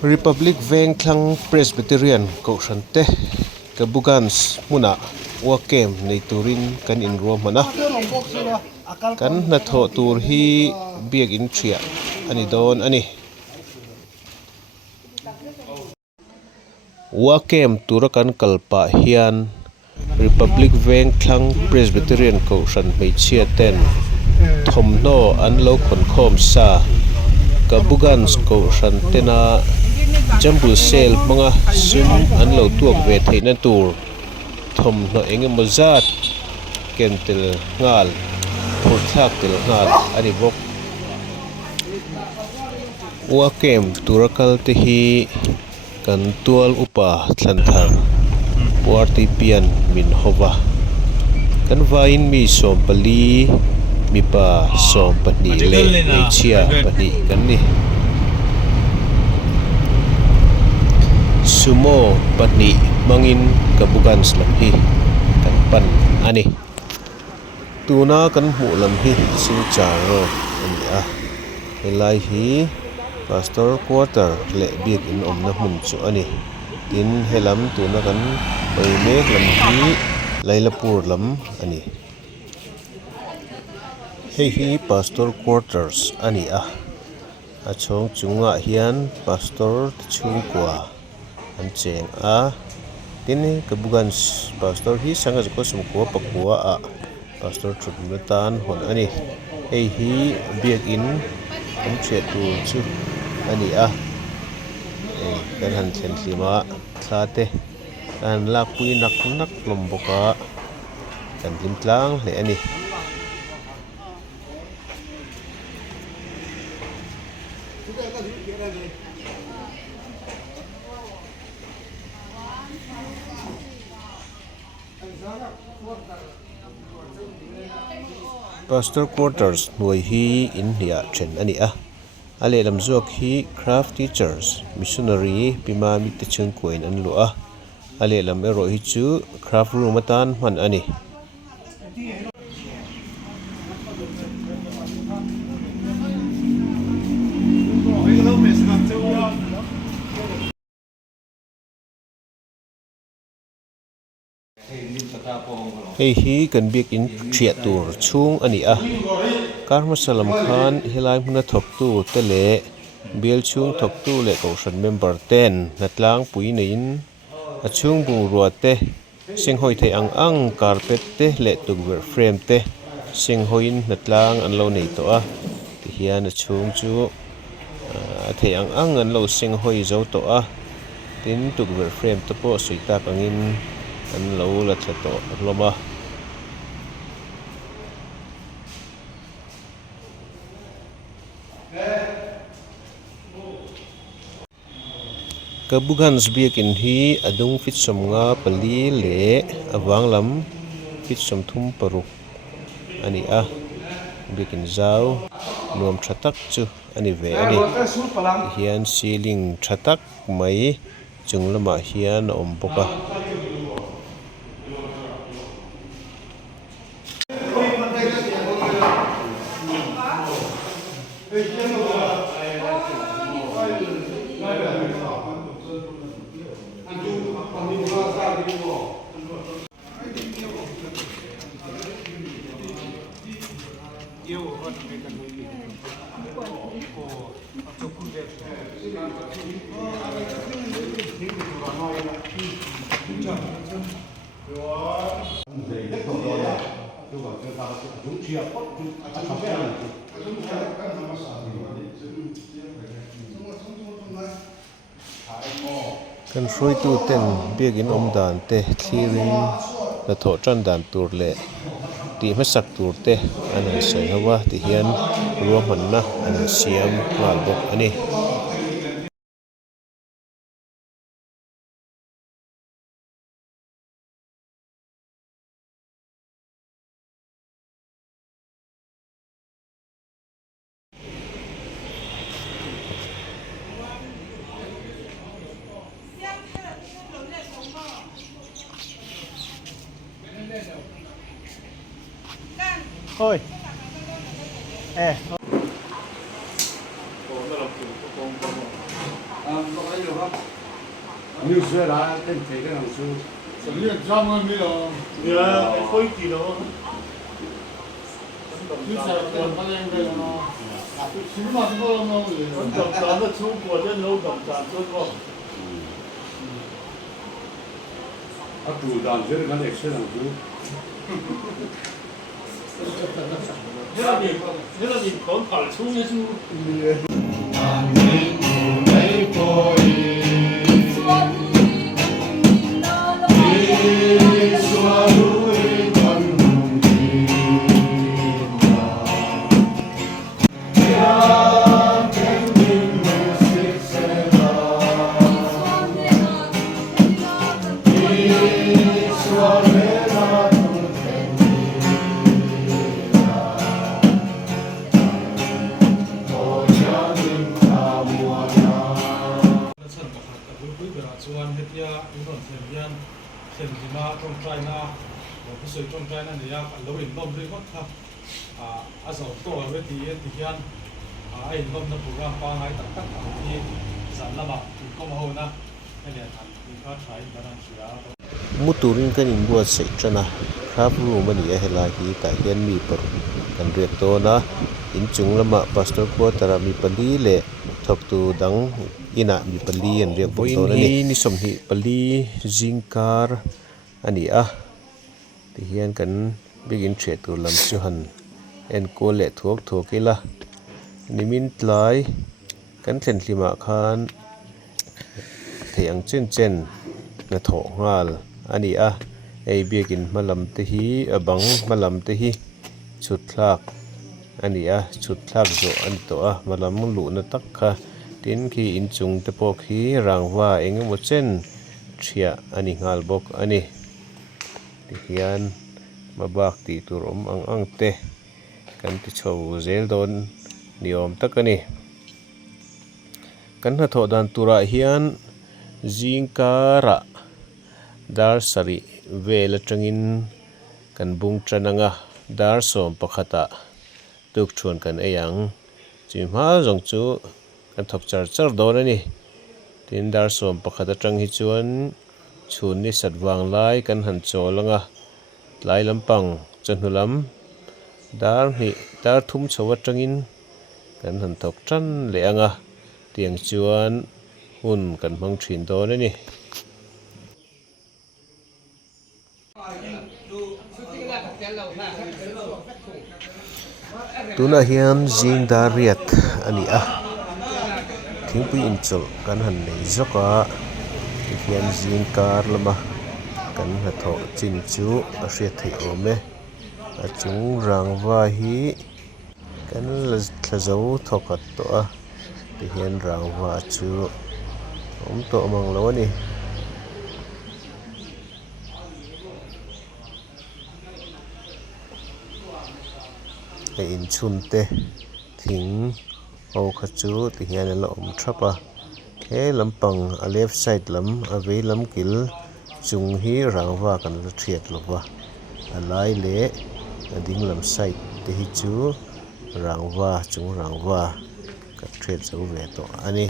Republic Vengthlang Presbyterian Kohhran te Kabuganj muna wakem nei turin kan in rom mana kan na tho tur hi biak in thria ani don ani wakem tura kan kalpa hian Republic Vengthlang Presbyterian Kohhran hmeichhia ten thomhnaw an lo khon khawm sa Kabuganj Kohhran tena jambul sel mga sum an lo tuak ve theina tur thomhnaw engemaw zat kentel ngal phurthlak tel ngal ani bok wakem turakal te hi kan tual upa thlanthar puarti pian min hova kan vain mi som pali mipa som pahnih le hmeichhia pahnih kan ni sumo pahnih mangin Kabuganj lam hi kan pan ani tuna kan hmuh lam hi silcharo ani a helai hi pastor quarter le biak in omna hmun chu ani tin helam tuna kan poimek lam hi lailapur lam ani hi pastor quarters ani a achhawng chunga hian pastor chhung kwa an cheng a tin Kabuganj pastor hi sanga ko sumkua pakua a pastor thutmatan hon ani hi biak in an thriat tu chu ani a kan han thlen thlima thlate kan lakpui nak lomboka kan hlimthlâng hle ani pastor quarters nuai hi in hia then ani a ale lam zuak hi craft teachers missionary pima mi te chung koin an lu a ale lam ero hi chu craft room atan man ani hi kan biak in thriat tur chung ani a karma salam khan helai hmuna thok tu te le bial chung thok tu le Kohhran member ten natlang pui nein a chung bung ruat te singhoi thei ang carpet te le tukver frame te singhoin natlang an lo nei to a ti hian a chung chu thei ang an lo singhoi zo to a tin tukver frame te po suitak angin an lo la thla to hloma Kabuganj biakin hi adung fitsom nga pali le awanglam fitsom thum paruk ani a biakin zau nuam thatak chu ani ve ani hian ceiling thatak mai chunglama hian a awm bawk a kan hroi tu ten biakin om dan te thlirin na thaw tan dan tur le ti hmasak tur te an sei hawa ti hian ruam manna an siam ngal bawk ani Thôi. New Zealand tem thấy cái nào xưa. Sở liên trăm hơn bây giờ. Yeah, cái khối kỳ đó. Như sở còn phát lên về nó. Chỉ mà nó nó gì. Vẫn đồng sản nó chú của trên lâu đồng sản trên không. À, chủ đàn dưới cái này xưa nào xưa. Thế là điểm còn phải chú như chú. Chuan hetia in ron thlen hian thlen hima tong traina bo pusoi tong traina nia lo in lom ri got kha a zo to we ti hian a in lom na program pa ngai tak tak a ti zan lama kom ho na ania than ti kha trai baran sia muturin kan in buat sei trana khap ru mani a hela hi ta hian mi par kan riat to na in chung lama pastor ko tara mi pali le thok tu dang ina mi pali an riak bo to ni ni som hi pali jingkar ani a ti hian kan bigin thre tur lam chu han en ko le thuak thokila nimin tlai kan thlen hlima khan theiang chen chen na tho ngal ani a ei biakin malam te hi abang malam te hi chutlak ani a chutlak zo an to a malam lu na tak kha tin khi in chung te pok hi rangwa engemaw chen thria ani ngal bok ani ti hian mabak ti tur ang ang te kan ti chho zel don niom tak ani kan ha tho dan tura hian jingkara dar sari vel atangin kan bung trananga dar som pakhata tuk thuan kan eyang chimha jong chu kan thop char char don ani tin dar som pakhat atang hi chuan chhun ni satwang lai kan han chawlanga lai lampang chahnulam dar thum chho atangin kan han thok tran le anga tiang chuan hun kan hmang thin don ani tuna hian jing dariat ani a thingpui inchol kan han nei zoka ti hian jingkar lama kan ha tho chin chu a hriat thei ome a chung rangwa hi kan thlazo thokat to a ti hian rangwa chu to mang lo ani in chun te thing ho kha chu ti hian la om thapa he lampang a left side lam a vei lam kil chung hi rangwa kan la thiat lova a lai le a ding lam side te hi chu rangwa chung rangwa ka thiat zo ve to ani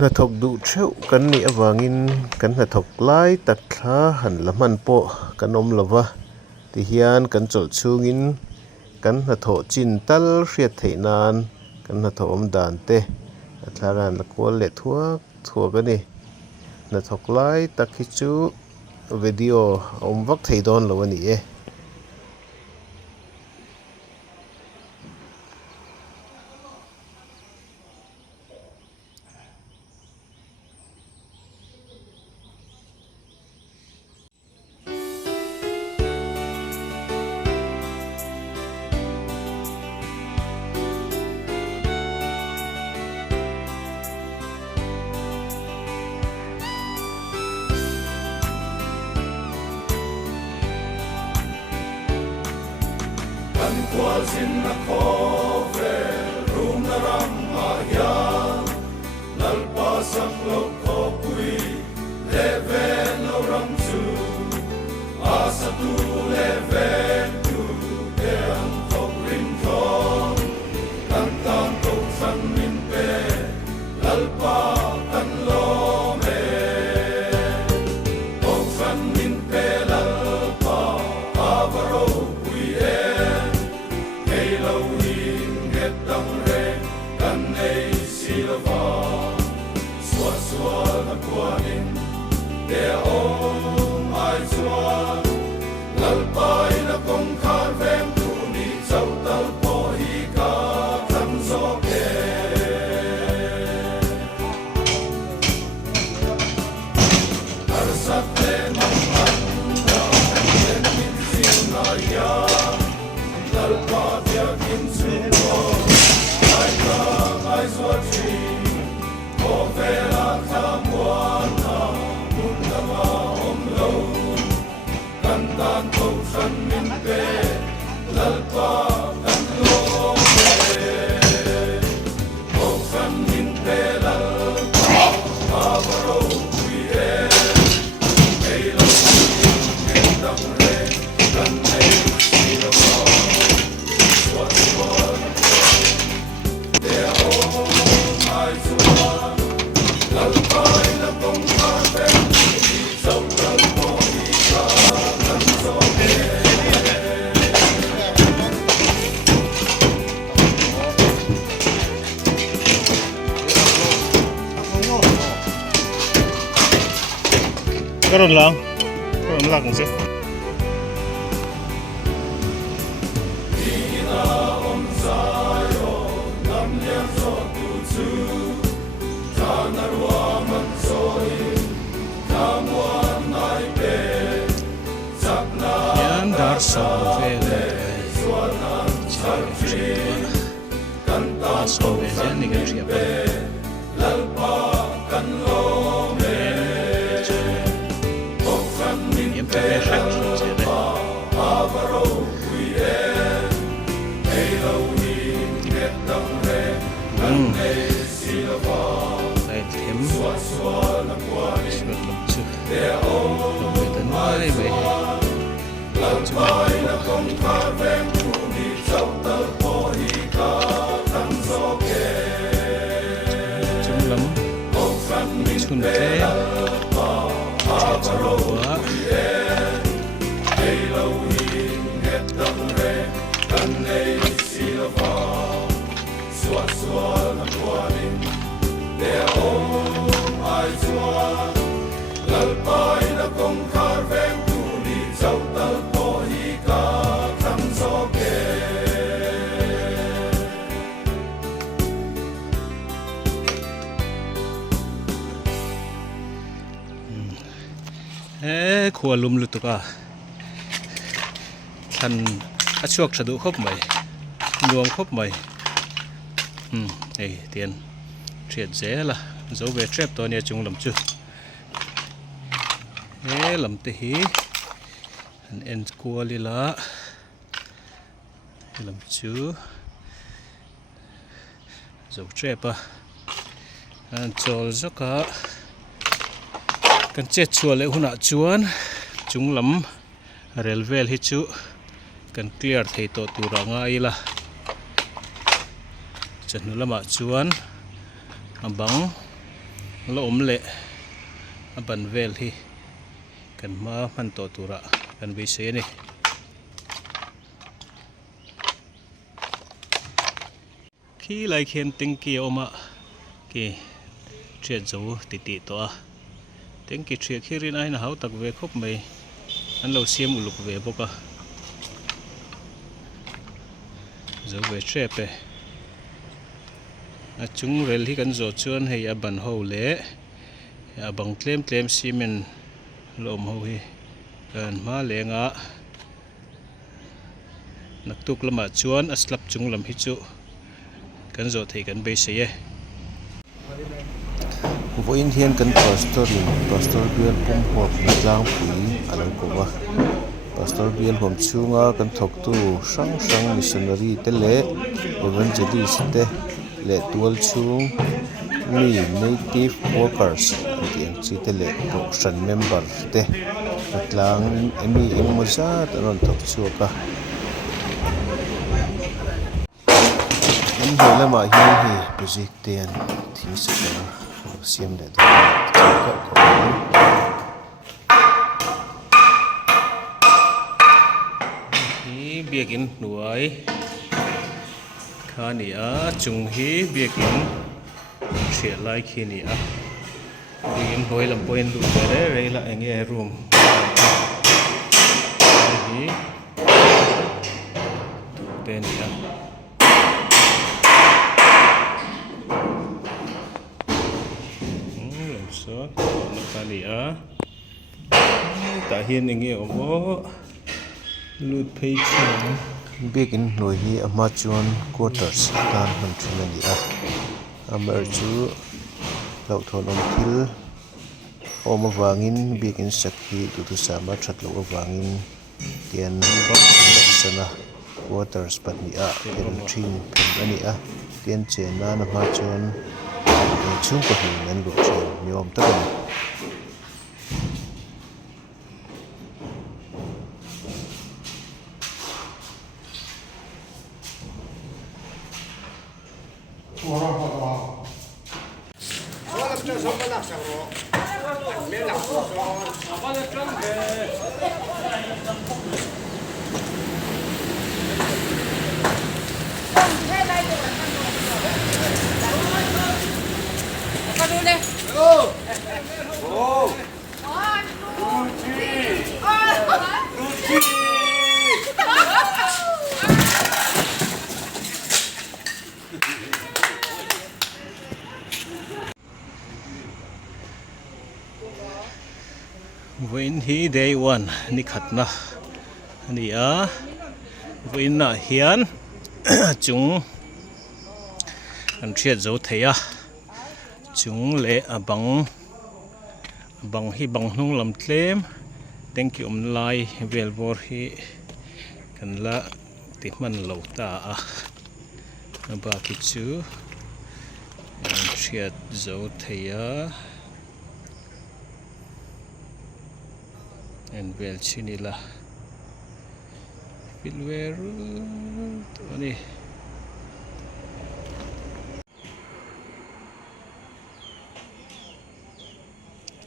na thok du theu kan ni awangin kan na thok lai tak thla han laman po kan om lova ti hian kan chol chungin kan na tho chin tal hriat theinan kan na tho om dan te athlaran la kwal le thuak ani na thok lai tak hi chu video om vak thei don lo ani e Qual sin na kove rum na ram mahya lalpa sak lo ko pui leven lo ram su asa tu leven tu ke ang để ôm ai xóa lal pai na công khát vem tu ni châu tơ po hi ca thăng gió kề arsat le mong an da lên min sin na ya lal pa dia kin su po ai ca ai xóa chi có vẻ là tham quan Vengthlang Kohhran min pe lalpa kan lo me Kohhran min pe lalpa avaro kui e ei lo min dang re kan nei sila pa swat swat de o ai swat lalpa ila kong ka pe sau lalpa Karon lang sih. Yan dar sau về sau về dân thì cái chuyện em phải về khách rồi đấy. Phải thêm suốt lắm chứ. Lòng người ta nói về chung lắm chung thế chuyện sâu quá khua lum lu tuka than achuak sadu khop mai nuông khop mai ei tiền triệt dễ là dấu về trap to nia chung làm chu e làm te hi an en khua li la làm chu dấu trap à an chol zaka kan chết chua lệ huna chuan chung lam railway hi chu kan clear thei to tura nga ila chanu lama chuan abang lo om le aban vel hi kan ma man to tura kan bi se ni khi lai khen ting ki oma ki triệt dấu ti to tiếng kịch truyện khi riêng ai là háo tặc về khúc mày anh lâu xiêm ủ lục về bốc à dấu về trẹp này chúng rèn hi cần dột chuan hay à bản hậu lẽ à bằng tlem ximen lồm hậu hi cần má lẽ ngã nặc tuk lama chuan aslap chúng làm hi chu cần dột thì cần bê xe vô in hiền cần pastor biên pum hộp Vengthlang pui alang kowa pastor biên hom chunga kan thok tu sang missionary te le evangelist te le tual chung mi native workers tiang chi te le Kohhran member te Vengthlang emi engmaza taron thok chuaka an helama hian hi project ten thing sakar siam le to hi biakin nuai khani a chung hi biakin thria lai khi ni a in hoi lam point lu re re la enge room hi ten ya so na kali a ta hian enge omo lut phei chang big in noi hi ama chuan quarters tan man thin ani a amar chu lo thon om thil om awangin big in sakhi tu tu sama that lo awangin tian sana quarters pahnih a pen thin phen ani a tian chen na na ma chuan chung pahnih an lu thin ni awm tak ani When he day one ni khatna ani a when na hian chung an thiat zo theia chung le abang hi bang hnung lam tlem thank you lai vel bor hi kan la ti man lo ta a ba ki chu an thiat zo theia and vel chinila pilveru ani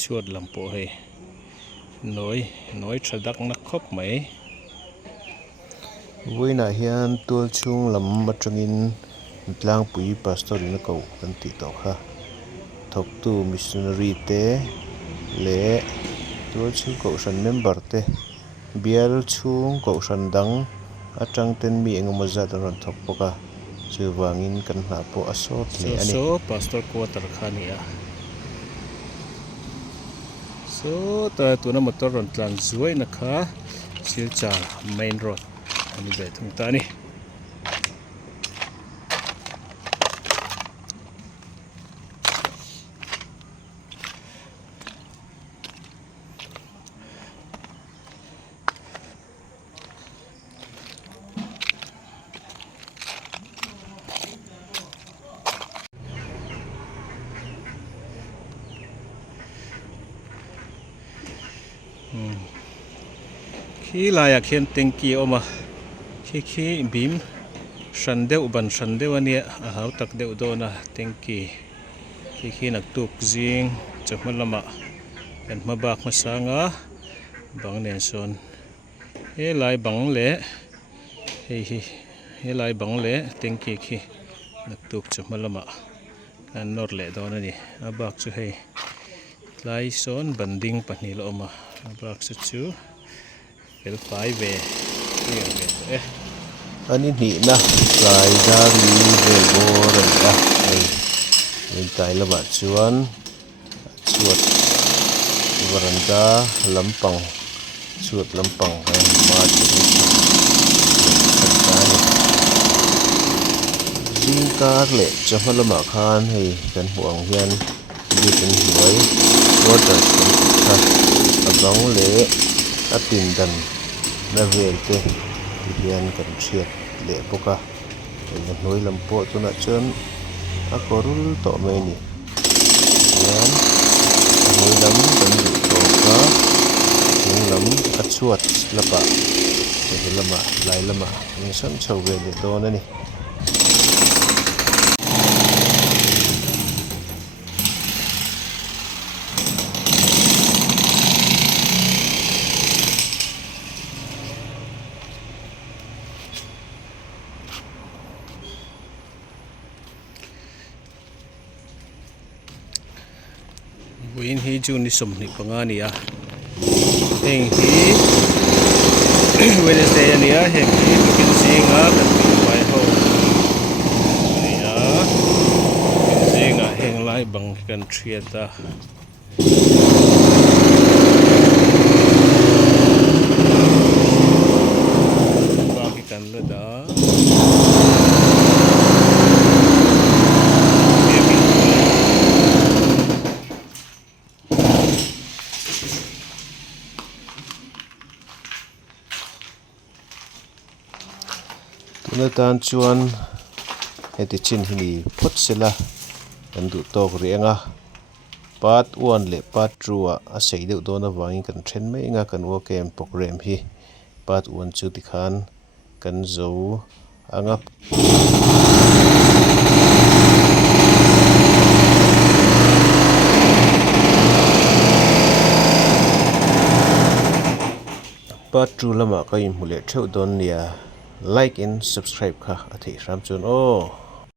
chuột lampo he nói tradak na khop mai voina hian tul chung lam atangin tlang pui pastor in ko kan ti to kha thok tu missionary te le tul chung ko san member te bial chung ko san dang atang ten mi engemaw zat ron thok poka chu wangin kan hna po asot le ani so pastor quarter khania so ta tuna motor ron tlan zuai na kha silchar main road ani be thung ta ni khi lại khian tengki oma khi bim sandeu ban sandeu ania a hau tak deuh dona tengki khi nak tuk jing chawmalama kan mabak masanga bang nen son he lai bang le he lai bang le tengki khi nak tuk chawmalama kan nor le dona ni abak chu hei lai son banding pahnih lo oma abak chu el fai về ani neihna tlai dari vel bor ani a ei in tai lama chuan chuat varanda lampang chuat lampang ai ma chu jingkar le chamalama khan hei kan huang hian bi kan huai water kha abang le apin dan na vel te hian kan thiat le poka na hnoi lampo tuna chuan a korul to mai ni hian hnoi lam kan du to ka chung lam a chuat lapa he lama lai lama ni sam chho ve le to na ni in hi chu ni som ni panga ni a heng hi Wednesday ania heng hi tukin zinga kan pi mai ho nia zinga heng lai bang kan thiata baki kan la da Tan chuan heti chin hini phot sela kan du tok rianga part 1 le part 2 a sei deuh dona wangin kan then mai nga kan wo kem program hi part 1 chu ti khan kan zo anga part 2 lama ka im hule theu don nia like and subscribe kha athi ram chun o